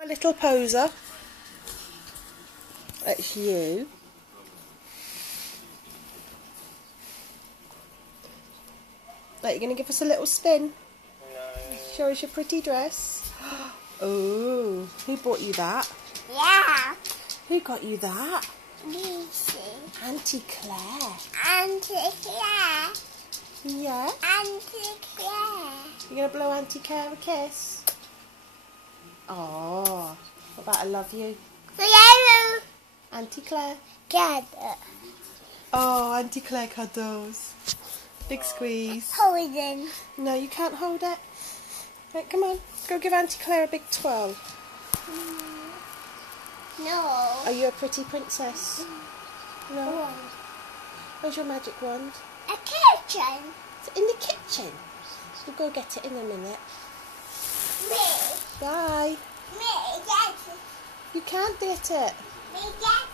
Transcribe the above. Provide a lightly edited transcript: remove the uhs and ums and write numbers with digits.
My little poser. That's you. Right, you're going to give us a little spin? No. Show us your pretty dress. Oh, who bought you that? Yeah. Who got you that? Lucy. Auntie Claire. Auntie Claire. Yeah? Auntie Claire. You're going to blow Auntie Claire a kiss? Oh, what about I love you? Hello. Auntie Claire. Gather. Oh, Auntie Claire cuddles. Big squeeze. Hold it. No, you can't hold it. Right, come on. Go give Auntie Claire a big twirl. No. Are you a pretty princess? No. Wand. Where's your magic wand? A kitchen. It's in the kitchen. We'll go get it in a minute. Me. Bye. Me. Get it. You can't get it. Me. Get